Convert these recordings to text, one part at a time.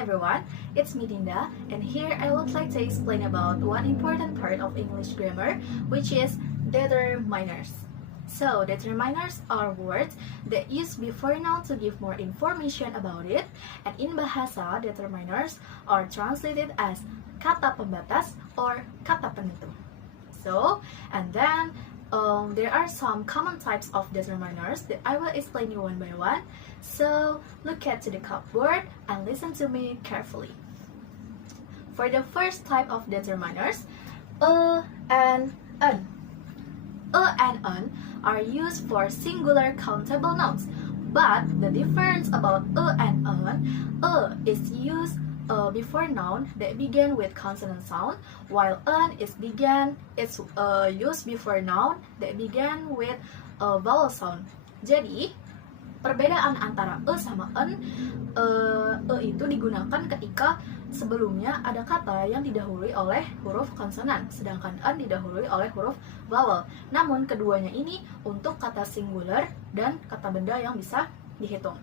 everyone, it's me Dinda, and here I would like to explain about one important part of English grammar, which is determiners. So, determiners are words that use before noun to give more information about it, and in bahasa, determiners are translated as kata pembatas or kata penentu. So, and then there are some common types of determiners that I will explain you one by one. So, look at the cupboard and listen to me carefully. For the first type of determiners, and an. And an are used for singular countable nouns. But the difference about and an, is used before noun that begin with consonant sound, while an is used before noun that began with vowel sound. Jadi, perbedaan antara sama an, itu digunakan ketika sebelumnya ada kata yang didahului oleh huruf konsonan, sedangkan an didahului oleh huruf vowel. Namun keduanya ini untuk kata singular dan kata benda yang bisa dihitung.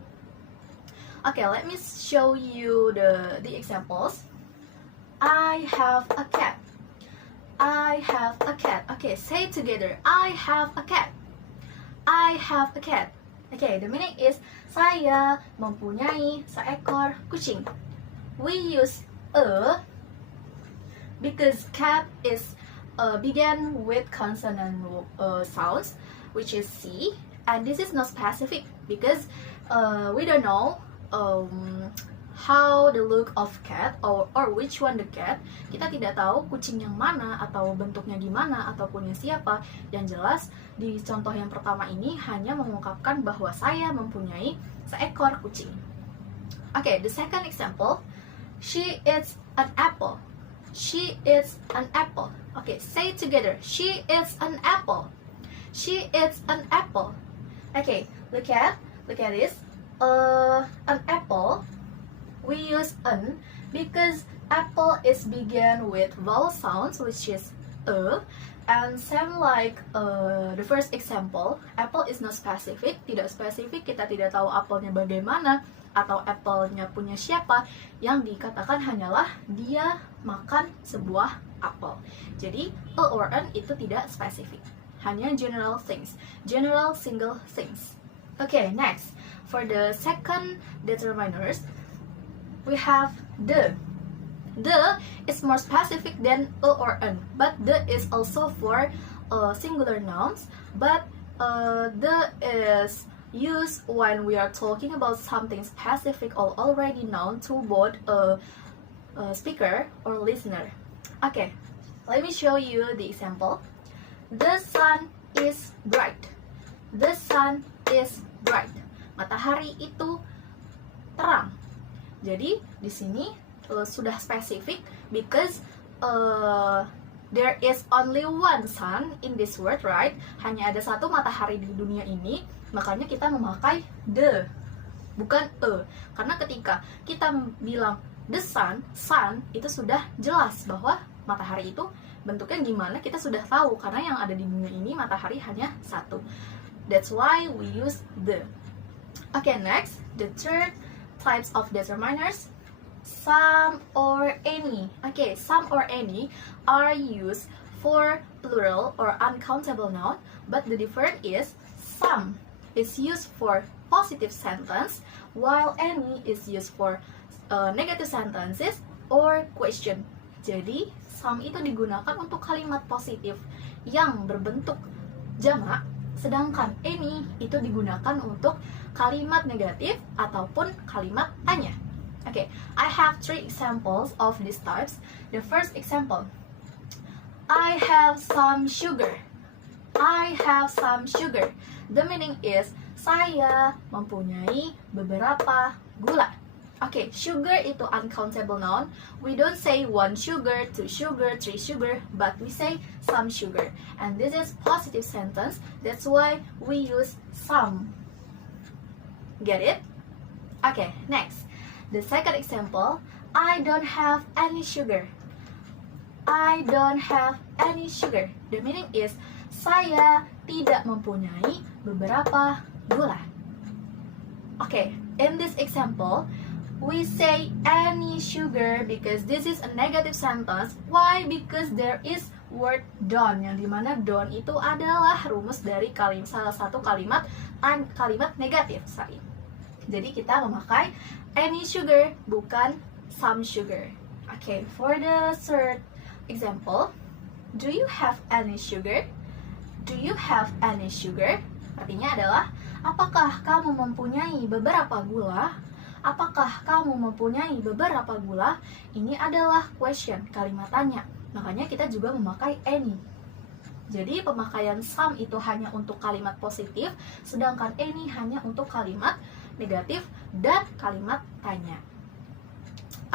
Okay, let me show you the examples. I have a cat. I have a cat. Okay, say it together. I have a cat. I have a cat. Okay, the meaning is saya mempunyai seekor kucing. We use a because cat is began with consonant sounds, which is C, and this is not specific because we don't know how the look of cat or which one the cat. Kita tidak tahu kucing yang mana atau bentuknya gimana atau punya siapa. Yang jelas di contoh yang pertama ini hanya mengungkapkan bahwa saya mempunyai seekor kucing. Okay, the second example, she eats an apple. She eats an apple. Okay, say it together. She eats an apple. She eats an apple. Okay, look at this. An apple. We use an because apple is began with vowel sounds, which is and same like the first example, apple is not specific, tidak spesifik, kita tidak tahu apelnya bagaimana atau apelnya punya siapa. Yang dikatakan hanyalah dia makan sebuah apel. Jadi a or an itu tidak spesifik, hanya general things, general single things. Okay, next for the second determiners, we have the. The is more specific than a or an, but the is also for singular nouns, but the is used when we are talking about something specific or already known to both a speaker or listener. Okay, let me show you the example. The sun is bright. The sun is bright. Matahari itu terang. Jadi di sini sudah spesifik because there is only one sun in this world, right? Hanya ada satu matahari di dunia ini, makanya kita memakai the, bukan a. Karena ketika kita bilang the sun, sun itu sudah jelas bahwa matahari itu bentuknya gimana, kita sudah tahu karena yang ada di dunia ini matahari hanya satu. That's why we use the. Okay, next, the third types of determiners, some or any. Okay, some or any are used for plural or uncountable noun, but the difference is some is used for positive sentence, while any is used for negative sentences or question. Jadi, some itu digunakan untuk kalimat positif yang berbentuk jamak, sedangkan any itu digunakan untuk kalimat negatif ataupun kalimat tanya. Okay, I have 3 examples of these types. The first example, I have some sugar. I have some sugar. The meaning is saya mempunyai beberapa gula. Okay, sugar itu uncountable noun. We don't say 1 sugar, 2 sugar, 3 sugar, but we say some sugar. And this is positive sentence. That's why we use some. Get it? Okay, next. The second example, I don't have any sugar. I don't have any sugar. The meaning is saya tidak mempunyai beberapa gula. Okay, in this example, we say any sugar because this is a negative sentence. Why? Because there is word don't, yang dimana don't itu adalah rumus dari salah satu kalimat negatif. Jadi kita memakai any sugar, bukan some sugar. Okay, for the third example, do you have any sugar? Do you have any sugar? Artinya adalah, apakah kamu mempunyai beberapa gula? Apakah kamu mempunyai beberapa gula? Ini adalah question, kalimat tanya. Makanya kita juga memakai any. Jadi pemakaian some itu hanya untuk kalimat positif, sedangkan any hanya untuk kalimat negatif dan kalimat tanya.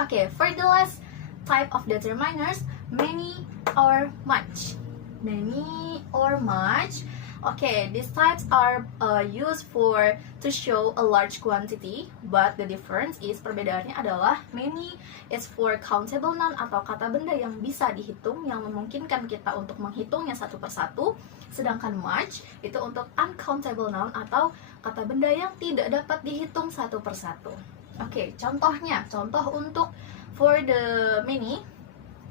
Okay, for the last type of determiners, many or much. Many or much. Okay, these types are used to show a large quantity, but the difference is, perbedaannya adalah many is for countable noun atau kata benda yang bisa dihitung, yang memungkinkan kita untuk menghitungnya satu persatu, sedangkan much itu untuk uncountable noun atau kata benda yang tidak dapat dihitung satu persatu. Okay, contoh untuk for the many,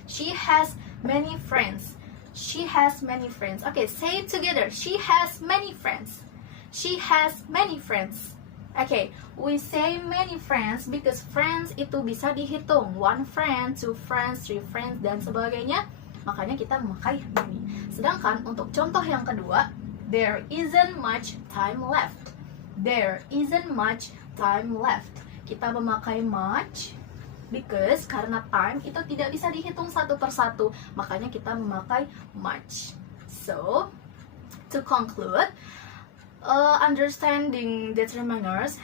she has many friends. She has many friends. Okay, say it together. She has many friends. She has many friends. Okay, we say many friends because friends itu bisa dihitung. One friend, two friends, three friends, dan sebagainya. Makanya kita memakai many. Sedangkan untuk contoh yang kedua, there isn't much time left. There isn't much time left. Kita memakai much because karena time itu tidak bisa dihitung satu persatu, makanya kita memakai much. So, to conclude, understanding determiners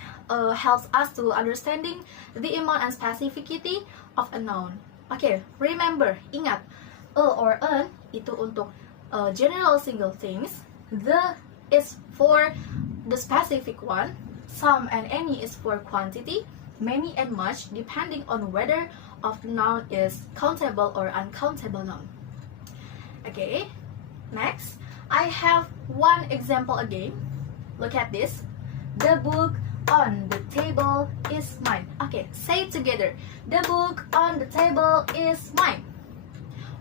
helps us to understanding the amount and specificity of a noun. Okay, remember, ingat, a or an itu untuk general single things, the is for the specific one, some and any is for quantity, many and much depending on whether of noun is countable or uncountable noun. Okay, next I have one example again. Look at this. The book on the table is mine. Okay, say it together. The book on the table is mine.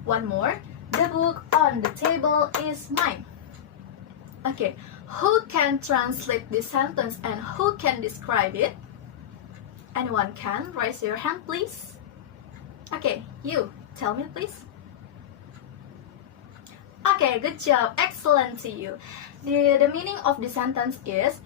One more. The book on the table is mine. Okay, who can translate this sentence and who can describe it? Anyone can? Raise your hand, please. Okay, you. Tell me, please. Okay, good job. Excellent to you. The meaning of the sentence is,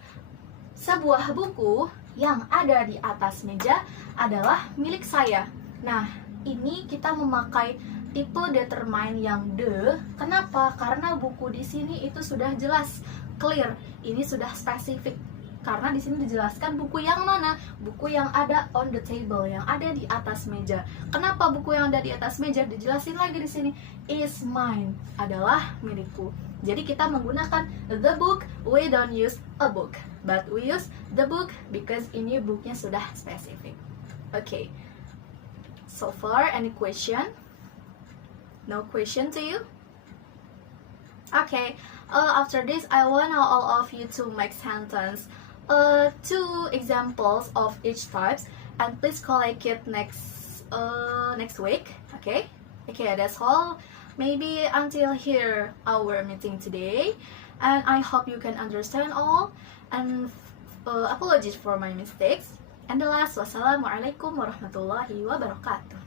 sebuah buku yang ada di atas meja adalah milik saya. Nah, ini kita memakai tipe determine yang the. Kenapa? Karena buku di sini itu sudah jelas, clear. Ini sudah spesifik. Karena di sini dijelaskan buku yang mana, buku yang ada on the table, yang ada di atas meja. Kenapa buku yang ada di atas meja? Dijelasin lagi di sini, is mine, adalah milikku. Jadi kita menggunakan the book, we don't use a book, but we use the book because ini booknya sudah spesifik. Okay, so far any question? No question to you? Okay, after this I want all of you to make sentence. Two examples of each types, and please collect it next week. Okay, that's all. Maybe until here our meeting today, and I hope you can understand all. And apologies for my mistakes. And the last, wassalamualaikum warahmatullahi wabarakatuh.